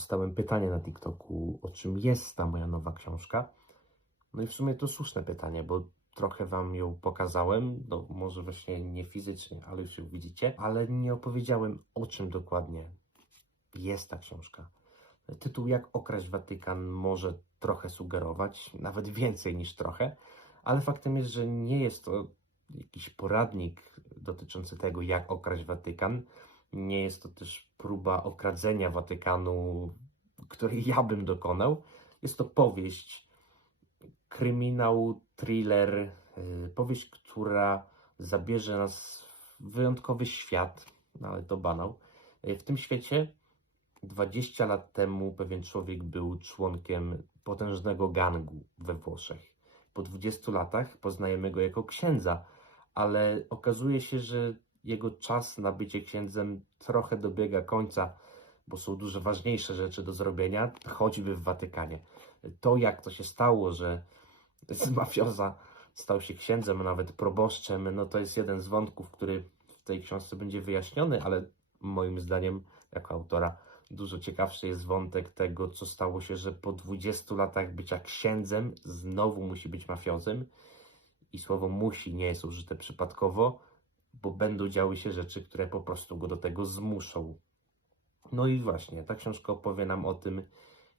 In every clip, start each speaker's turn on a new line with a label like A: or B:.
A: dostałem pytanie na TikToku, o czym jest ta moja nowa książka. No i w sumie to słuszne pytanie, bo trochę wam ją pokazałem, no może właśnie nie fizycznie, ale już ją widzicie, ale nie opowiedziałem o czym dokładnie jest ta książka. Tytuł Jak okraść Watykan może trochę sugerować, nawet więcej niż trochę, ale faktem jest, że nie jest to jakiś poradnik dotyczący tego, jak okraść Watykan. Nie jest to też próba okradzenia Watykanu, której ja bym dokonał. Jest to powieść, kryminał, thriller, yy, powieść, która zabierze nas w wyjątkowy świat, no ale to banał. Yy, W tym świecie 20 lat temu pewien człowiek był członkiem potężnego gangu we Włoszech. Po 20 latach poznajemy go jako księdza, ale okazuje się, że jego czas na bycie księdzem trochę dobiega końca, bo są dużo ważniejsze rzeczy do zrobienia, choćby w Watykanie. To, jak to się stało, że z mafioza stał się księdzem, nawet proboszczem, no to jest jeden z wątków, który w tej książce będzie wyjaśniony, ale moim zdaniem, jako autora, dużo ciekawszy jest wątek tego, co stało się, że po 20 latach bycia księdzem znowu musi być mafiozem. I słowo musi nie jest użyte przypadkowo, bo będą działy się rzeczy, które po prostu go do tego zmuszą. No i właśnie, ta książka opowie nam o tym,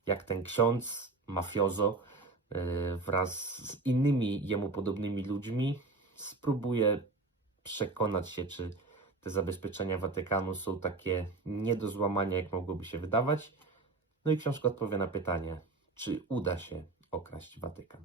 A: jak ten ksiądz, mafiozo, yy, wraz z innymi jemu podobnymi ludźmi spróbuje przekonać się, czy te zabezpieczenia Watykanu są takie nie do złamania, jak mogłoby się wydawać. No i książka odpowie na pytanie, czy uda się okraść Watykan.